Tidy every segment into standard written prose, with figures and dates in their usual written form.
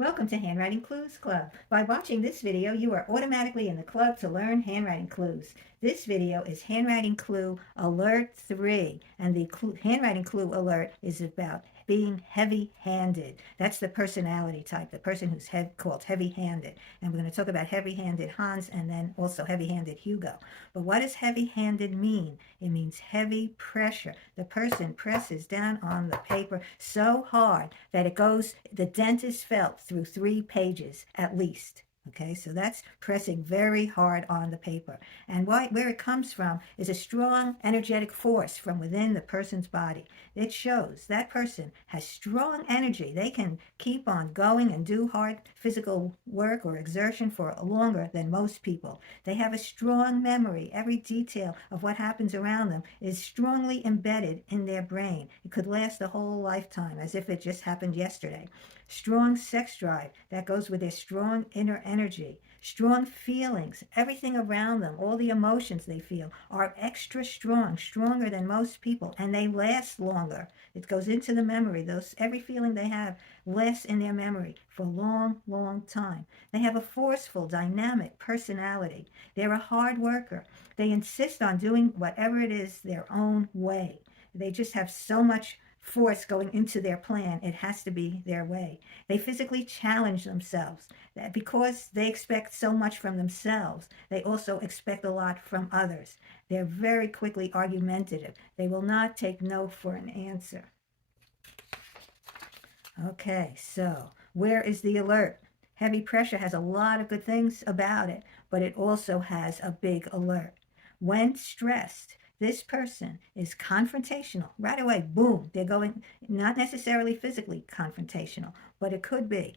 Welcome to Handwriting Clues Club. By watching this video, you are automatically in the club to learn handwriting clues. This video is Handwriting Clue Alert 3, and the handwriting clue alert is about being heavy-handed. That's the personality type, the person who's called heavy-handed. And we're going to talk about heavy-handed Hans and then also heavy-handed Hugo. But what does heavy-handed mean? It means heavy pressure. The person presses down on the paper so hard that the dent is felt through 3 pages at least. Okay, so that's pressing very hard on the paper. And where it comes from is a strong energetic force from within the person's body. It shows that person has strong energy. They can keep on going and do hard physical work or exertion for longer than most people. They have a strong memory. Every detail of what happens around them is strongly embedded in their brain. It could last a whole lifetime, as if it just happened yesterday. Strong sex drive that goes with their strong inner energy. Strong feelings, everything around them, all the emotions they feel are extra strong, stronger than most people, and they last longer. It goes into the memory. Every feeling they have lasts in their memory for a long, long time. They have a forceful, dynamic personality. They're a hard worker. They insist on doing whatever it is their own way. They just have so much force going into their plan. It has to be their way. They physically challenge themselves because they expect so much from themselves. They also expect a lot from others. They're very quickly argumentative. They will not take no for an answer. Okay, so where is the alert? Heavy pressure has a lot of good things about it, but it also has a big alert. When stressed, this person is confrontational. Right away, boom, they're going, not necessarily physically confrontational, but it could be.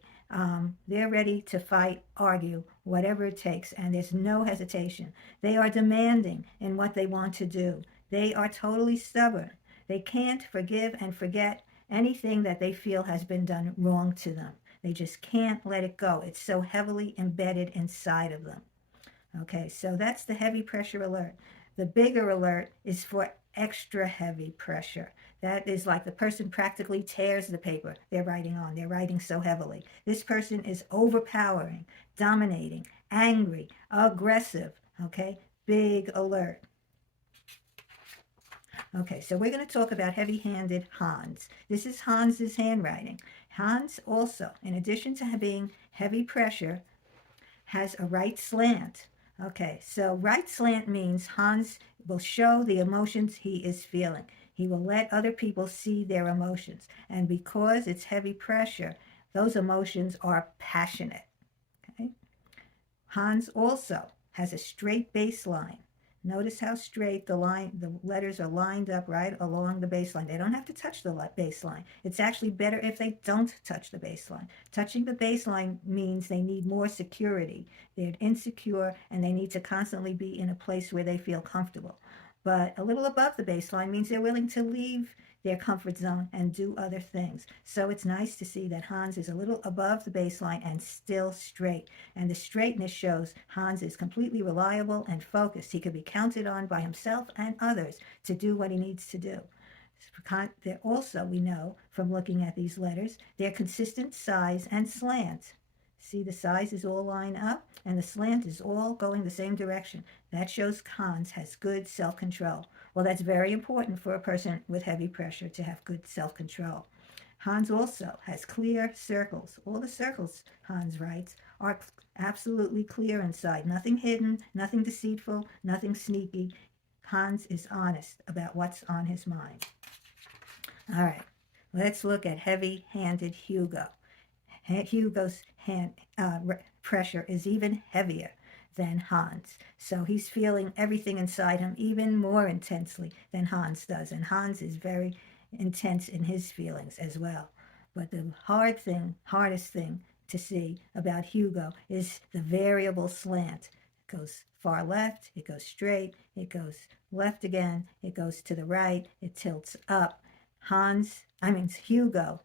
They're ready to fight, argue, whatever it takes, and there's no hesitation. They are demanding in what they want to do. They are totally stubborn. They can't forgive and forget anything that they feel has been done wrong to them. They just can't let it go. It's so heavily embedded inside of them. Okay, so that's the heavy pressure alert. The bigger alert is for extra heavy pressure. That is like the person practically tears the paper they're writing on. They're writing so heavily. This person is overpowering, dominating, angry, aggressive. Okay, big alert. Okay, so we're going to talk about heavy-handed Hans. This is Hans's handwriting. Hans also, in addition to being heavy pressure, has a right slant. Okay, so right slant means Hans will show the emotions he is feeling. He will let other people see their emotions. And because it's heavy pressure, those emotions are passionate. Okay? Hans also has a straight baseline. Notice how straight the letters are lined up right along the baseline. They don't have to touch the baseline. It's actually better if they don't touch the baseline. Touching the baseline means they need more security. They're insecure and they need to constantly be in a place where they feel comfortable. But a little above the baseline means they're willing to leave their comfort zone and do other things. So it's nice to see that Hans is a little above the baseline and still straight. And the straightness shows Hans is completely reliable and focused. He can be counted on by himself and others to do what he needs to do. They're also, we know from looking at these letters, they're consistent size and slant. See, the size is all lined up and the slant is all going the same direction. That shows Hans has good self-control. Well, that's very important for a person with heavy pressure to have good self-control. Hans also has clear circles. All the circles Hans writes are absolutely clear inside. Nothing hidden, nothing deceitful, nothing sneaky. Hans is honest about what's on his mind. All right, let's look at heavy-handed Hugo. Hugo's pressure is even heavier than Hans. So he's feeling everything inside him even more intensely than Hans does. And Hans is very intense in his feelings as well. But the hardest thing to see about Hugo is the variable slant. It goes far left, it goes straight, it goes left again, it goes to the right, it tilts up. Hugo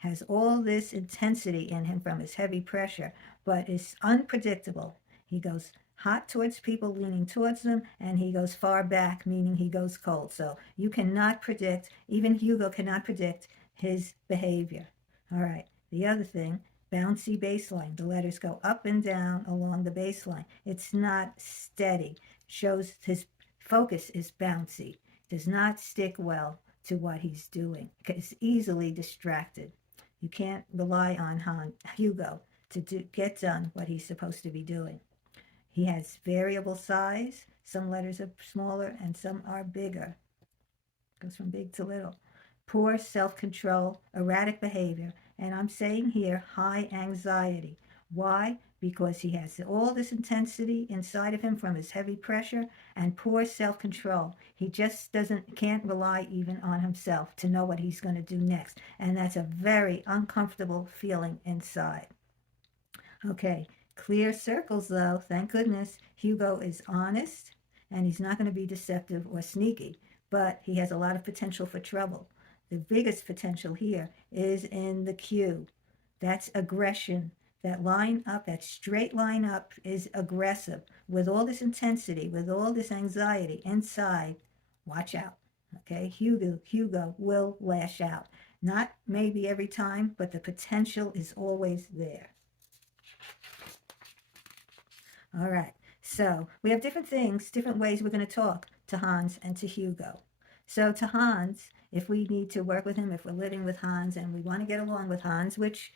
has all this intensity in him from his heavy pressure, but is unpredictable. He goes hot towards people, leaning towards them, and he goes far back, meaning he goes cold. So you cannot predict, even Hugo cannot predict his behavior. All right, the other thing bouncy baseline. The letters go up and down along the baseline. It's not steady. Shows his focus is bouncy. Does not stick well to what he's doing. Is easily distracted. You can't rely on Hugo to get done what he's supposed to be doing. He has variable size. Some letters are smaller and some are bigger. Goes from big to little. Poor self-control, erratic behavior, and I'm saying here high anxiety. Why? Because he has all this intensity inside of him from his heavy pressure and poor self-control. He just can't rely even on himself to know what he's going to do next, and that's a very uncomfortable feeling inside. Okay, clear circles though, thank goodness. Hugo is honest and he's not going to be deceptive or sneaky, but he has a lot of potential for trouble. The biggest potential here is in the Q. That's aggression. That line up, that straight line up is aggressive. With all this intensity, with all this anxiety inside, watch out. Okay, Hugo will lash out. Not maybe every time, but the potential is always there. All right, so we have different things, different ways we're going to talk to Hans and to Hugo. So to Hans, if we need to work with him, if we're living with Hans and we want to get along with Hans, which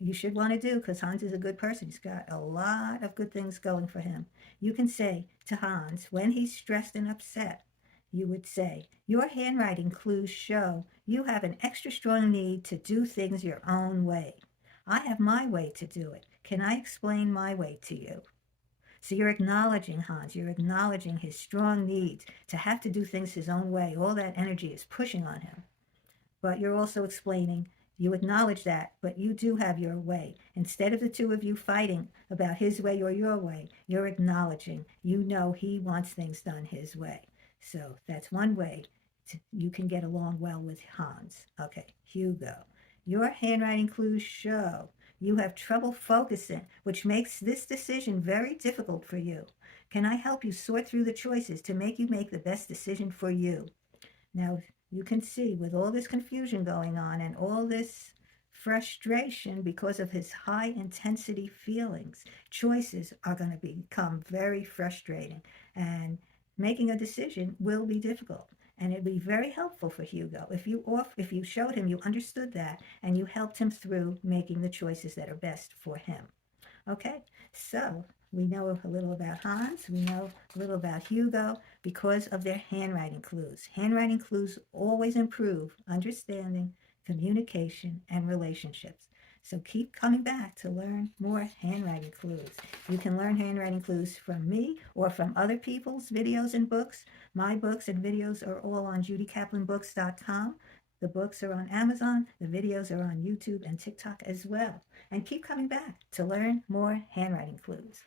you should want to do because Hans is a good person. He's got a lot of good things going for him. You can say to Hans, when he's stressed and upset, you would say, your handwriting clues show you have an extra strong need to do things your own way. I have my way to do it. Can I explain my way to you? So you're acknowledging Hans. You're acknowledging his strong needs to have to do things his own way. All that energy is pushing on him. But you're also explaining, you acknowledge that, but you do have your way. Instead of the two of you fighting about his way or your way, you're acknowledging, you know he wants things done his way. So that's one way you can get along well with Hans. Okay, Hugo. Your handwriting clues show you have trouble focusing, which makes this decision very difficult for you. Can I help you sort through the choices to make you make the best decision for you? Now, you can see with all this confusion going on and all this frustration because of his high intensity feelings, choices are going to become very frustrating, and making a decision will be difficult. And it'd be very helpful for Hugo if you showed him you understood that and you helped him through making the choices that are best for him. Okay, so we know a little about Hans. We know a little about Hugo because of their handwriting clues. Handwriting clues always improve understanding, communication, and relationships. So keep coming back to learn more handwriting clues. You can learn handwriting clues from me or from other people's videos and books. My books and videos are all on judykaplanbooks.com. The books are on Amazon. The videos are on YouTube and TikTok as well. And keep coming back to learn more handwriting clues.